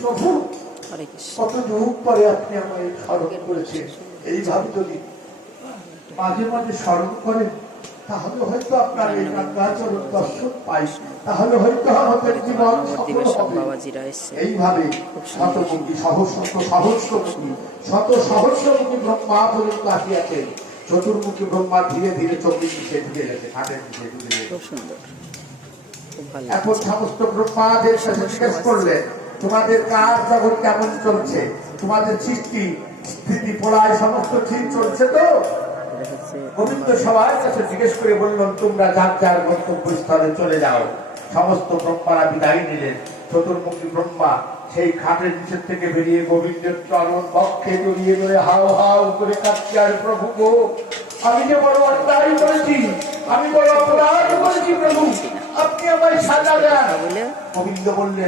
প্রভু কত যুগ পরে আপনি আমায় স্মরণ করেছেন। এইভাবে যদি মাঝে মাঝে স্মরণ করেন তাহলে হয়তো আপনার এই গঙ্গাচরণ দর্শন পাই, তাহলে হয়তো আমাদের জীবন সফল হবে। এইভাবে শতমুখী সহস্রমুখী সহস্রমুখী ব্রহ্মা পর্যন্ত আসিয়াছেন। চতুর্মুখী ব্রহ্মা ধীরে ধীরে চব্বিশ দিকে ঢুকে গেছে, খাটের দিকে ঢুকে গেছে। এখন সমস্ত ব্রহ্মাদের সাথে জিজ্ঞেস করলে তোমাদের কার জগৎ কেমন চলছে, তোমাদের সৃষ্টি স্থিতি প্রলয় সমস্ত ঠিক চলছে তো? গোবিন্দ সবার কাছে জিজ্ঞেস করে বললেন তোমরা যার যার গন্তব্যস্থলে চলে যাও। সমস্ত ব্রহ্মারা বিদায় নিলেন। চতুর্মুখী ব্রহ্মা সেই খাটের নিচের থেকে বেরিয়ে গোবিন্দের চরণ বক্ষে জড়িয়ে ধরে হাও হাও করে কাঁদছে, আর প্রভু গো, আমি যে বড় অন্যায় করেছি, আমি বড় অপরাধ করেছি প্রভু, আপনি আমায় সাজা দেন। গোবিন্দ বললেন